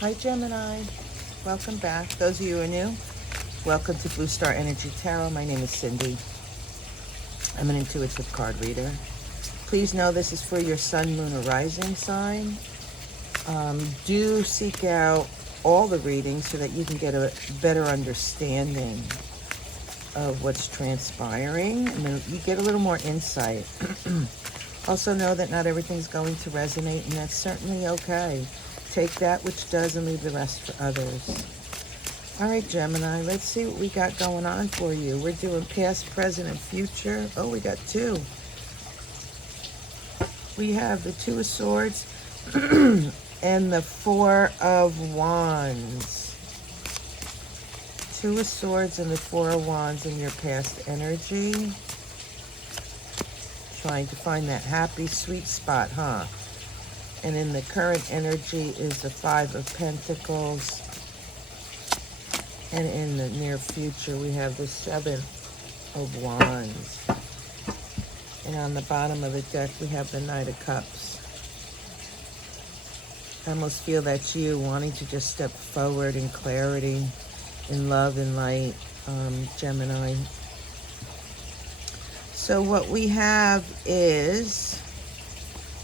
Hi Gemini, welcome back. Those of you who are new, welcome to Blue Star Energy Tarot. My name is Cindy. I'm an intuitive card reader. Please know this is for your sun, moon, or rising sign. Do seek out all the readings so that you can get a better understanding of what's transpiring, and then you get a little more insight. Also know that not everything's going to resonate, and that's certainly okay. Take that which does and leave the rest for others. All right, Gemini, let's see what we got going on for you. We're doing past, present, and future. Oh, we got two. We have the Two of Swords and the Four of Wands. Two of Swords and the Four of Wands in your past energy. Trying to find that happy, sweet spot, huh? And in the current energy is the Five of Pentacles. And in the near future, we have the Seven of Wands. And on the bottom of the deck, we have the Knight of Cups. I almost feel that's you wanting to just step forward in clarity, in love and light, Gemini. So what we have is,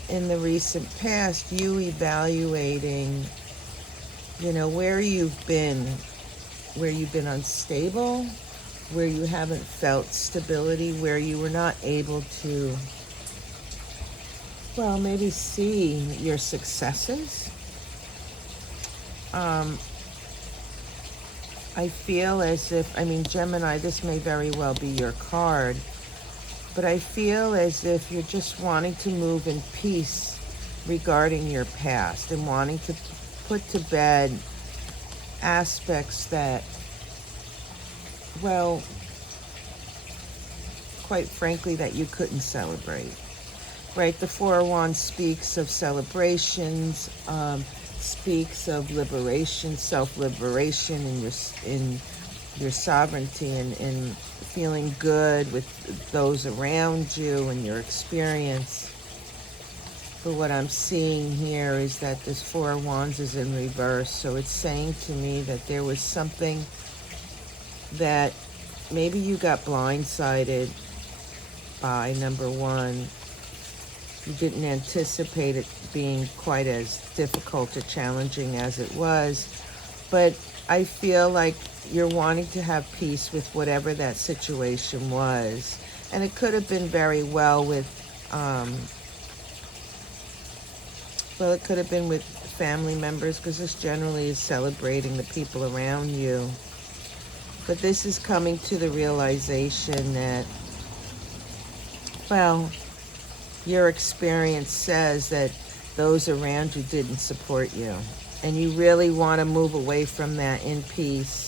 in the recent past, you evaluating, where you've been unstable, where you haven't felt stability, where you were not able to, maybe see your successes. I feel as if, Gemini, this may very well be your card, but I feel as if you're just wanting to move in peace regarding your past and wanting to put to bed aspects that, quite frankly, that you couldn't celebrate, right? The Four of Wands speaks of celebrations, speaks of liberation, self-liberation in your sovereignty and feeling good with those around you and your experience. But what I'm seeing here is that this Four of Wands is in reverse. So it's saying to me that there was something that maybe you got blindsided by, number one. You didn't anticipate it being quite as difficult or challenging as it was. But I feel like you're wanting to have peace with whatever that situation was. And it could have been very well with, it could have been with family members, because this generally is celebrating the people around you. But this is coming to the realization that, your experience says that those around you didn't support you. And you really want to move away from that in peace.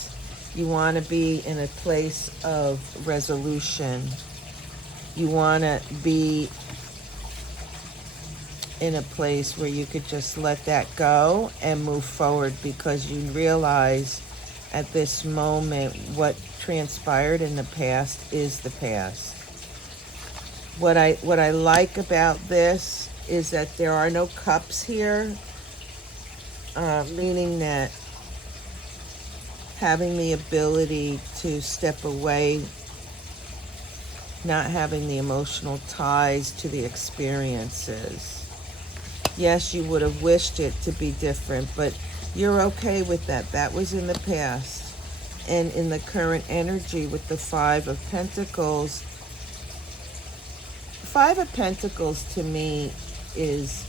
You want to be in a place of resolution. You want to be in a place where you could just let that go and move forward, because you realize at this moment what transpired in the past is the past. What I like about this is that there are no cups here, meaning that having the ability to step away, not having the emotional ties to the experiences. Yes, you would have wished it to be different, but you're okay with that. That was in the past. And in the current energy with the Five of Pentacles, Five of Pentacles to me is,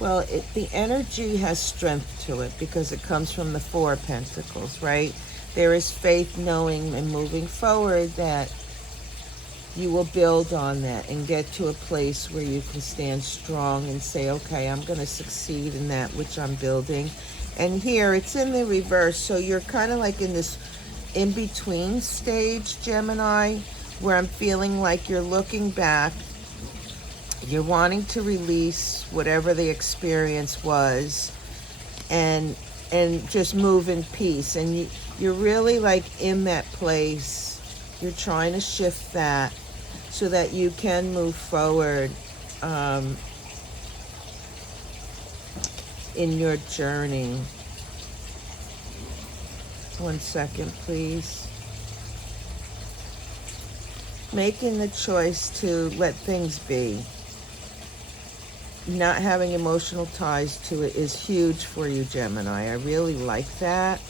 the energy has strength to it because it comes from the Four of Pentacles, right? There is faith, knowing and moving forward that you will build on that and get to a place where you can stand strong and say, okay, I'm going to succeed in that which I'm building. And here it's in the reverse. So you're kind of like in this in-between stage, Gemini, where I'm feeling like you're looking back. You're wanting to release whatever the experience was and just move in peace. And you're really like in that place. You're trying to shift that so that you can move forward in your journey. 1 second, please. Making the choice to let things be. Not having emotional ties to it is huge for you, Gemini. I really like that.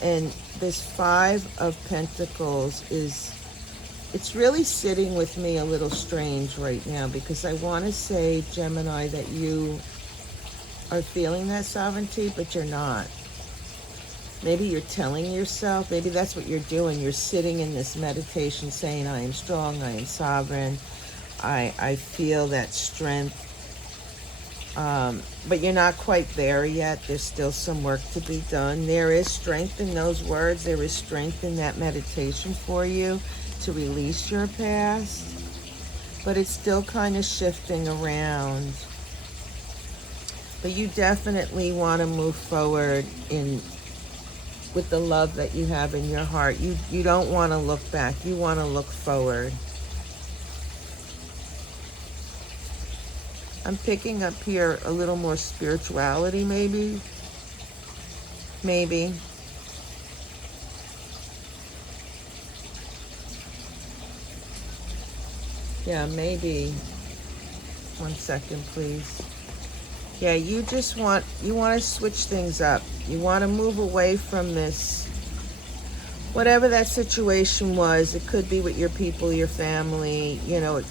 And this 5 of Pentacles it's really sitting with me a little strange right now, because I want to say, Gemini, that you are feeling that sovereignty, but you're not. Maybe you're telling yourself, maybe that's what you're doing. You're sitting in this meditation saying, I am strong, I am sovereign, I feel that strength. But you're not quite there yet. There's still some work to be done. There is strength in those words. There is strength in that meditation for you to release your past. But it's still kind of shifting around. But you definitely want to move forward with the love that you have in your heart. You don't want to look back. You want to look forward. I'm picking up here a little more spirituality, maybe. Maybe. Yeah, maybe. 1 second, please. Yeah, you want to switch things up. You want to move away from this, whatever that situation was. It could be with your people, your family,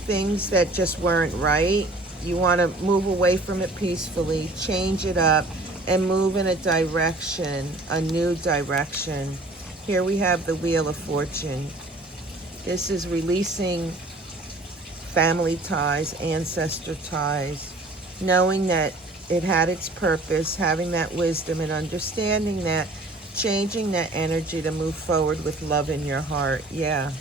things that just weren't right. You want to move away from it peacefully, change it up, and move in a direction, a new direction. Here we have the Wheel of Fortune. This is releasing family ties, ancestor ties, knowing that it had its purpose, having that wisdom and understanding that, changing that energy to move forward with love in your heart. Yeah.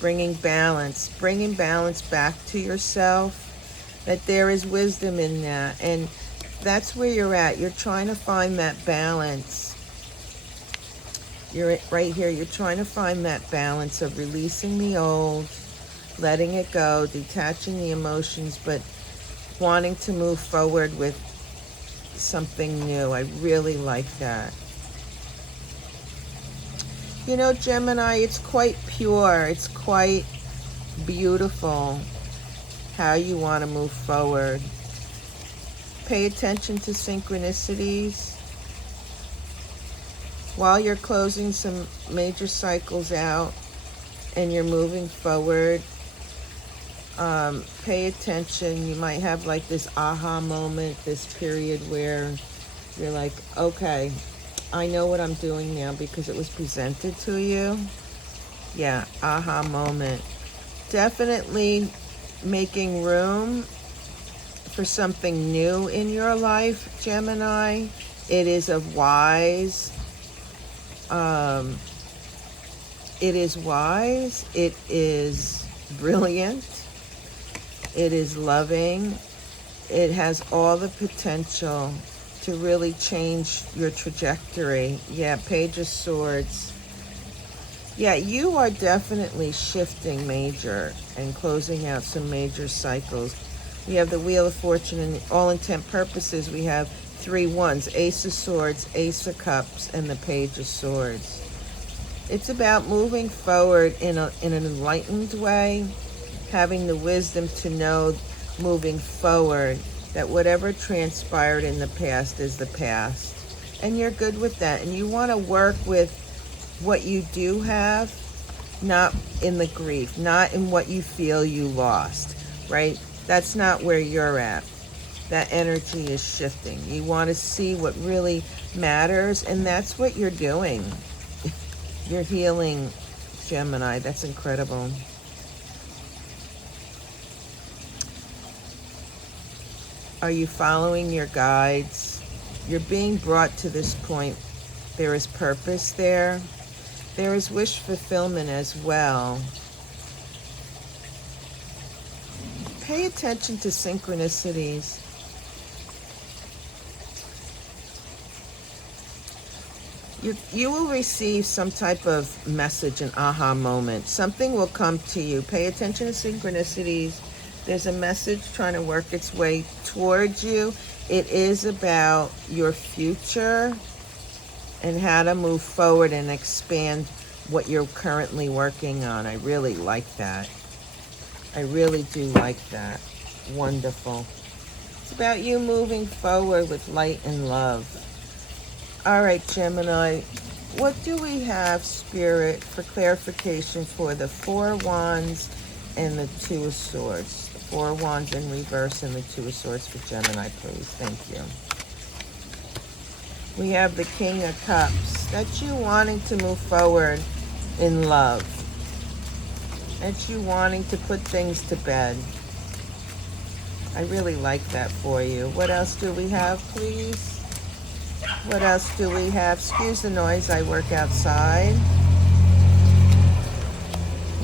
Bringing balance back to yourself, that there is wisdom in that. And that's where you're at. You're trying to find that balance. You're right here. You're trying to find that balance of releasing the old, letting it go, detaching the emotions, but wanting to move forward with something new. I really like that. Gemini, it's quite pure. It's quite beautiful how you want to move forward. Pay attention to synchronicities. While you're closing some major cycles out and you're moving forward, pay attention. You might have like this aha moment, this period where you're like, okay, I know what I'm doing now because it was presented to you. Yeah, aha moment. Definitely making room for something new in your life, Gemini. It is wise. It is wise. It is brilliant. It is loving. It has all the potential to really change your trajectory. Yeah, Page of Swords. Yeah, you are definitely shifting major and closing out some major cycles. We have the Wheel of Fortune, and all intent purposes, we have 3 wands, Ace of Swords, Ace of Cups, and the Page of Swords. It's about moving forward in an enlightened way, having the wisdom to know moving forward that whatever transpired in the past is the past. And you're good with that. And you want to work with what you do have, not in the grief, not in what you feel you lost, right? That's not where you're at. That energy is shifting. You want to see what really matters, and that's what you're doing. You're healing, Gemini. That's incredible. Are you following your guides? You're being brought to this point. There is purpose there. There is wish fulfillment as well. Pay attention to synchronicities. You will receive some type of message, an aha moment. Something will come to you. Pay attention to synchronicities. There's a message trying to work its way towards you. It is about your future and how to move forward and expand what you're currently working on. I really like that. I really do like that. Wonderful. It's about you moving forward with light and love. All right, Gemini, what do we have, Spirit, for clarification for the Four of Wands and the Two of Swords? The Four of Wands in reverse and the Two of Swords for Gemini, please. Thank you. We have the King of Cups. That's you wanting to move forward in love. That's you wanting to put things to bed. I really like that for you. What else do we have, please? What else do we have? Excuse the noise, I work outside.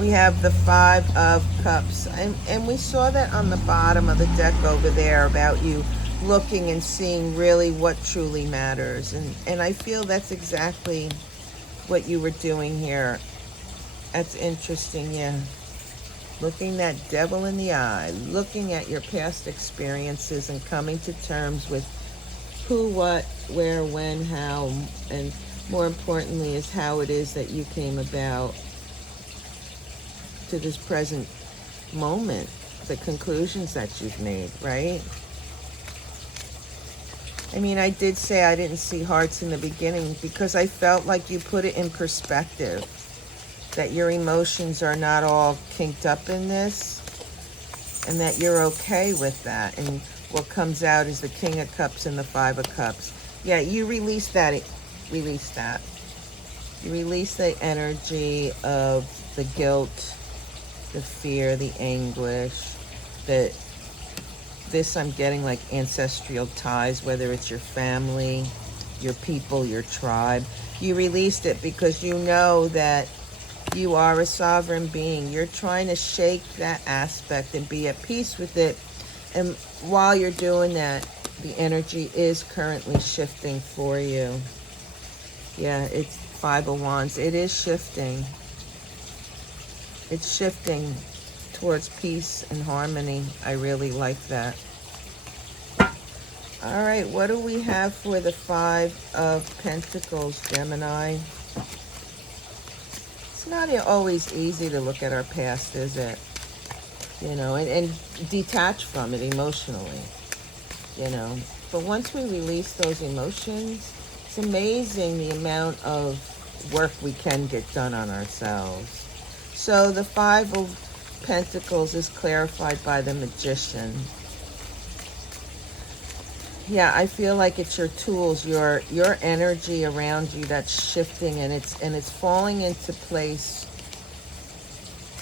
We have the Five of Cups. And we saw that on the bottom of the deck over there about you looking and seeing really what truly matters. And I feel that's exactly what you were doing here. That's interesting, yeah. Looking that devil in the eye, looking at your past experiences and coming to terms with who, what, where, when, how, and more importantly is how it is that you came about to this present moment, the conclusions that you've made, right? I mean, I did say I didn't see hearts in the beginning because I felt like you put it in perspective, that your emotions are not all kinked up in this, and that you're okay with that. And what comes out is the King of Cups and the Five of Cups. Yeah, you release that. Release that. You release the energy of the guilt, the fear, the anguish, this I'm getting like ancestral ties, whether it's your family, your people, your tribe. You released it because you know that you are a sovereign being. You're trying to shake that aspect and be at peace with it. And while you're doing that, the energy is currently shifting for you. Yeah, it's Five of Wands. It is shifting. It's shifting towards peace and harmony. I really like that. All right, what do we have for the Five of Pentacles, Gemini? It's not always easy to look at our past, is it? You know, and detach from it emotionally, you know. But once we release those emotions, it's amazing the amount of work we can get done on ourselves. So the Five of Pentacles is clarified by the Magician. Yeah, I feel like it's your tools, your energy around you that's shifting, and it's falling into place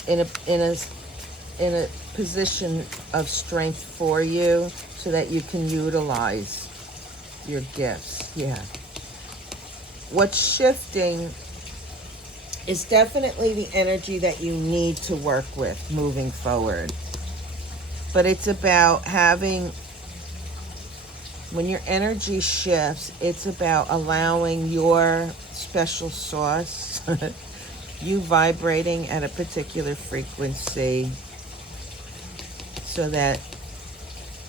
in a position of strength for you so that you can utilize your gifts. Yeah. What's shifting is definitely the energy that you need to work with moving forward. But it's about having, when your energy shifts, it's about allowing your special sauce, you vibrating at a particular frequency, so that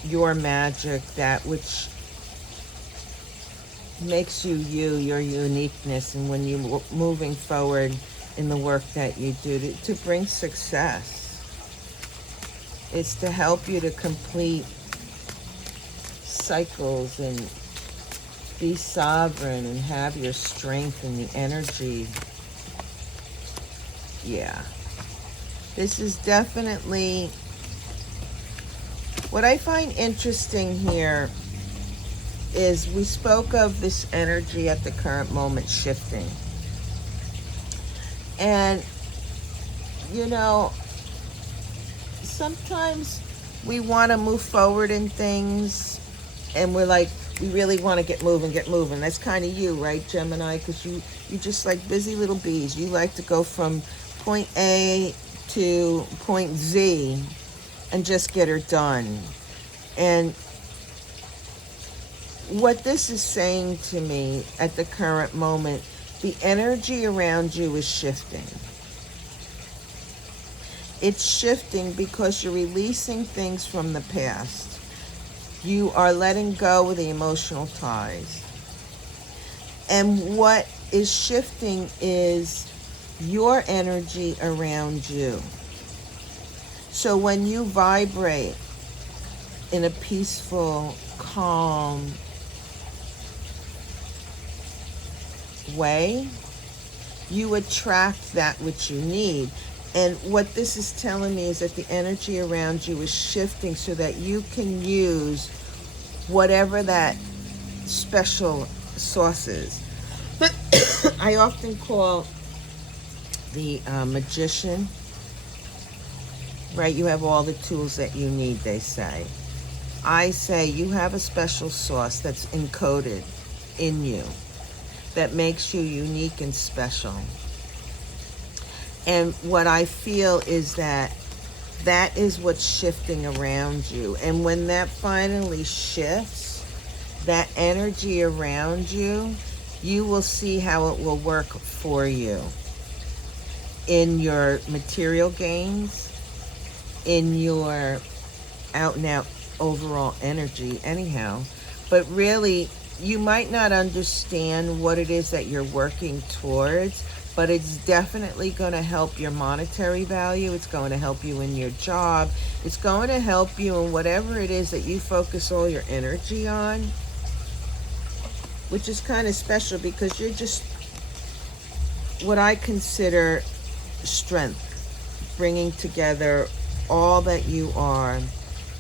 your magic, that which makes you you, your uniqueness, and when you're moving forward in the work that you do to bring success, it's to help you to complete cycles and be sovereign and have your strength and the energy. Yeah. This is definitely what I find interesting here is we spoke of this energy at the current moment shifting. And, you know, sometimes we want to move forward in things and we're like, we really want to get moving. That's kind of you, right, Gemini? Because you just like busy little bees. You like to go from point A to point Z and just get her done. And what this is saying to me at the current moment, the energy around you is shifting. It's shifting because you're releasing things from the past. You are letting go of the emotional ties. And what is shifting is your energy around you. So when you vibrate in a peaceful, calm way, you attract that which you need. And what this is telling me is that the energy around you is shifting so that you can use whatever that special sauce is. I often call the magician, right? You have all the tools that you need, they say. I say you have a special sauce that's encoded in you that makes you unique and special. And what I feel is that that is what's shifting around you. And when that finally shifts, that energy around you, you will see how it will work for you in your material gains, in your out and out overall energy anyhow. But really, you might not understand what it is that you're working towards, but it's definitely going to help your monetary value. It's going to help you in your job. It's going to help you in whatever it is that you focus all your energy on, which is kind of special because you're just what I consider strength, bringing together all that you are.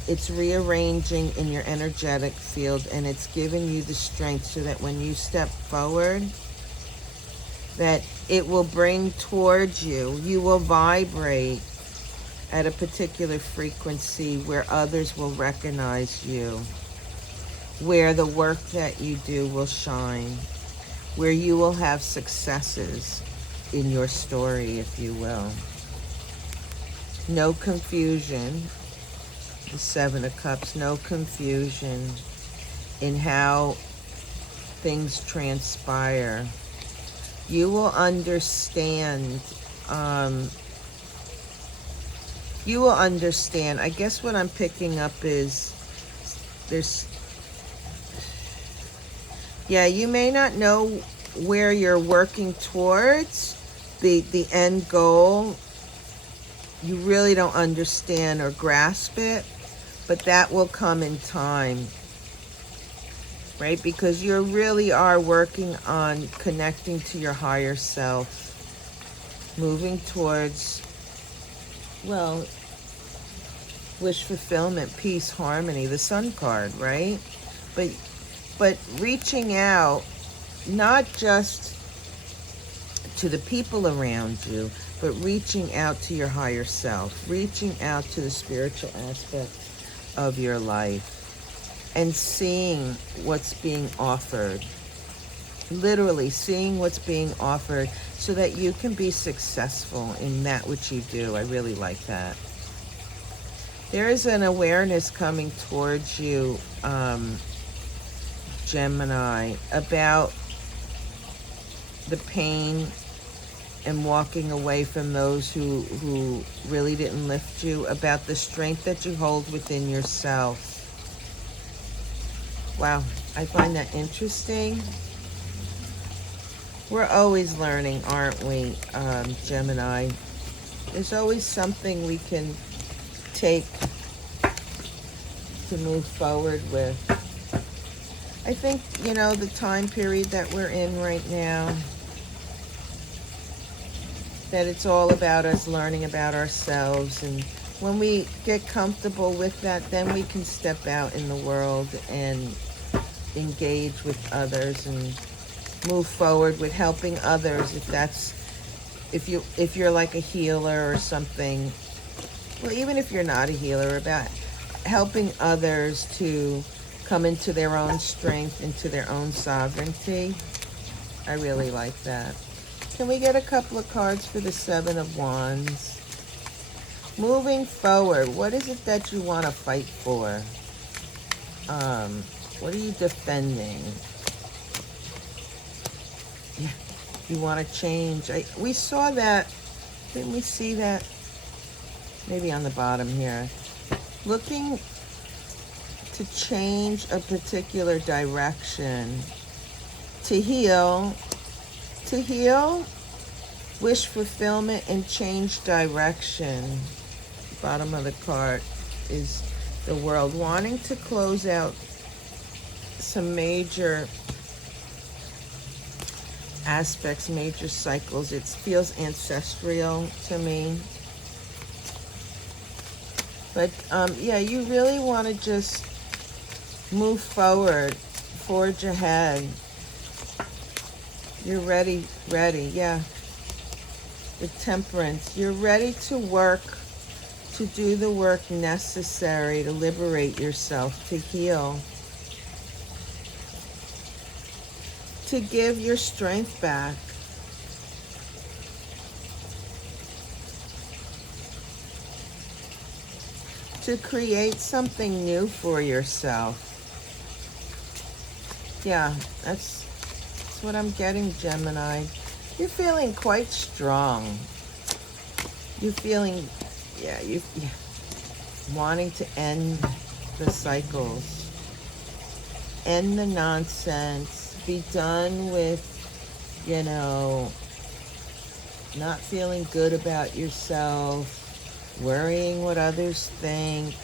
It's rearranging in your energetic field, and it's giving you the strength so that when you step forward, that it will bring towards you, you will vibrate at a particular frequency where others will recognize you, where the work that you do will shine, where you will have successes in your story, if you will. No confusion, the Seven of Cups, no confusion in how things transpire. You will understand, I guess what I'm picking up is you may not know where you're working towards, the end goal. You really don't understand or grasp it, but that will come in time, right? Because you really are working on connecting to your higher self, moving towards, well, wish fulfillment, peace, harmony, the Sun card, right? But reaching out, not just to the people around you, but reaching out to your higher self, reaching out to the spiritual aspect of your life and seeing what's being offered, literally seeing what's being offered so that you can be successful in that which you do. I really like that. There is an awareness coming towards you, Gemini, about the pain and walking away from those who really didn't lift you, about the strength that you hold within yourself. Wow, I find that interesting. We're always learning, aren't we, Gemini? There's always something we can take to move forward with. I think, the time period that we're in right now, that it's all about us learning about ourselves. And when we get comfortable with that, then we can step out in the world and engage with others and move forward with helping others. If you're like a healer or something, well, even if you're not a healer, about helping others to come into their own strength, into their own sovereignty. I really like that. Can we get a couple of cards for the Seven of Wands? Moving forward, what is it that you want to fight for? What are you defending? Yeah, you want to change. We saw that. Didn't we see that? maybe on the bottom here. Looking to change a particular direction, to heal, wish fulfillment, and change direction. Bottom of the card is the World, wanting to close out some major aspects, major cycles. It feels ancestral to me. But yeah, you really want to just move forward, forge ahead. You're ready, yeah. The Temperance, you're ready to work, to do the work necessary to liberate yourself, to heal, to give your strength back. To create something new for yourself. Yeah, that's what I'm getting, Gemini. You're feeling quite strong. You're feeling, yeah, wanting to end the cycles, end the nonsense, be done with, you know, not feeling good about yourself, worrying what others think,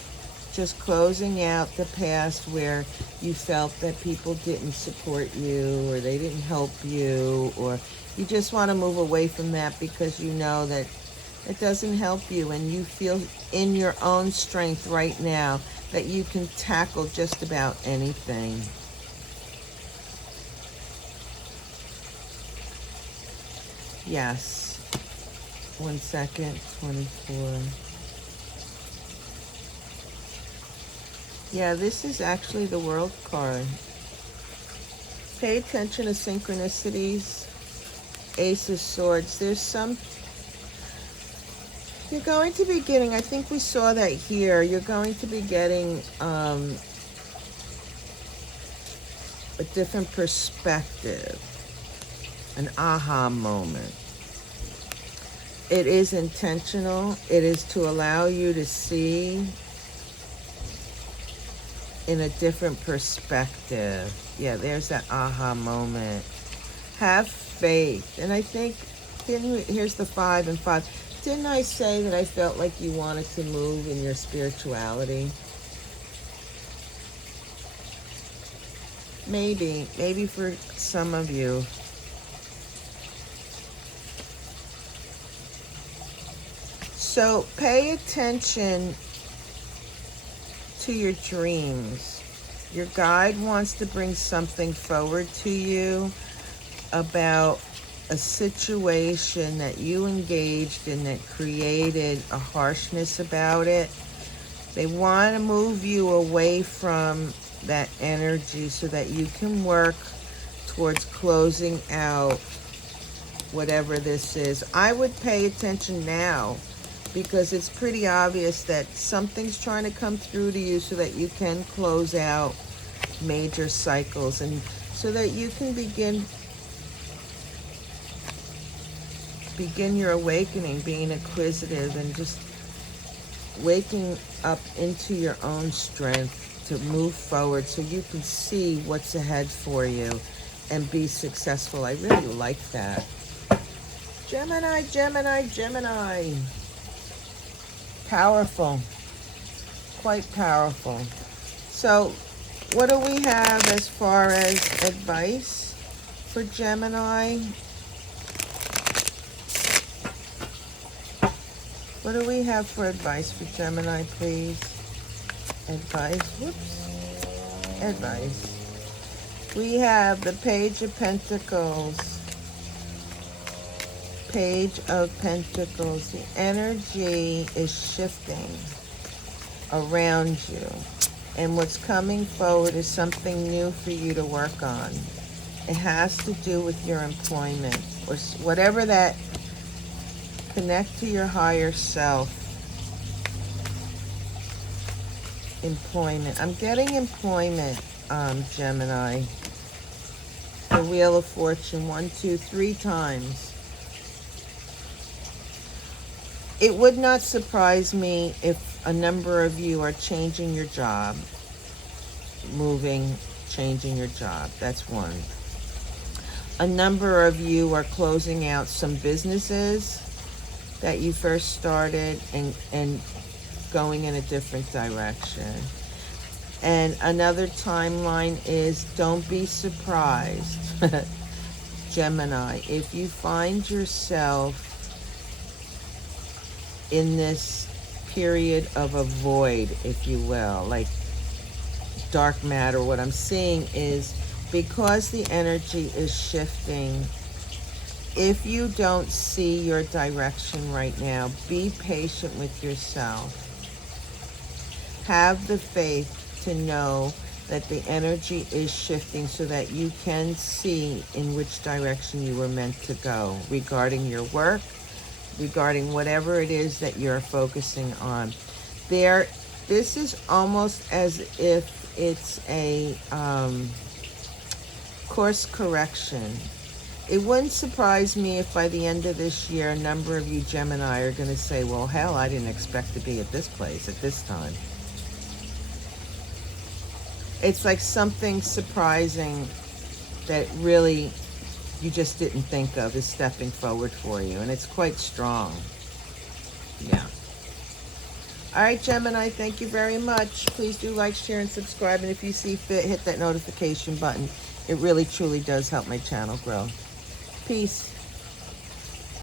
just closing out the past where you felt that people didn't support you or they didn't help you, or you just want to move away from that because you know that it doesn't help you, and you feel in your own strength right now that you can tackle just about anything. Yes. 1 second, 24. Yeah, this is actually the World card. Pay attention to synchronicities. Ace of Swords. There's some... You're going to be getting... I think we saw that here. You're going to be getting a different perspective. An aha moment. It is intentional. It is to allow you to see in a different perspective. Yeah, there's that aha moment. Have faith. And I think, here's the 5 and 5. Didn't I say that I felt like you wanted to move in your spirituality? Maybe for some of you. So pay attention to your dreams. Your guide wants to bring something forward to you about a situation that you engaged in that created a harshness about it. They want to move you away from that energy so that you can work towards closing out whatever this is. I would pay attention now, because it's pretty obvious that something's trying to come through to you so that you can close out major cycles, and so that you can begin your awakening, being inquisitive and just waking up into your own strength to move forward so you can see what's ahead for you and be successful. I really like that. Gemini, Gemini, Gemini. Powerful. Quite powerful. So, what do we have as far as advice for Gemini? What do we have for advice for Gemini, please? Advice. Whoops. Advice. We have the Page of Pentacles. Page of Pentacles. The energy is shifting around you. And what's coming forward is something new for you to work on. It has to do with your employment or whatever that. Connect to your higher self. Employment. I'm getting employment, Gemini. The Wheel of Fortune, 1, 2, 3 times. It would not surprise me if a number of you are changing your job, moving, changing your job. That's one. A number of you are closing out some businesses that you first started and going in a different direction. And another timeline is, don't be surprised, Gemini, if you find yourself in this period of a void, if you will, like dark matter. What I'm seeing is, because the energy is shifting, if you don't see your direction right now, be patient with yourself. Have the faith to know that the energy is shifting so that you can see in which direction you were meant to go regarding your work, regarding whatever it is that you're focusing on. This is almost as if it's a course correction. It wouldn't surprise me if by the end of this year, a number of you Gemini are going to say, well, hell, I didn't expect to be at this place at this time. It's like something surprising that really you just didn't think of is stepping forward for you, and it's quite strong. Yeah. All right, Gemini, thank you very much. Please do like, share, and subscribe, and if you see fit, hit that notification button. It really, truly does help my channel grow. Peace.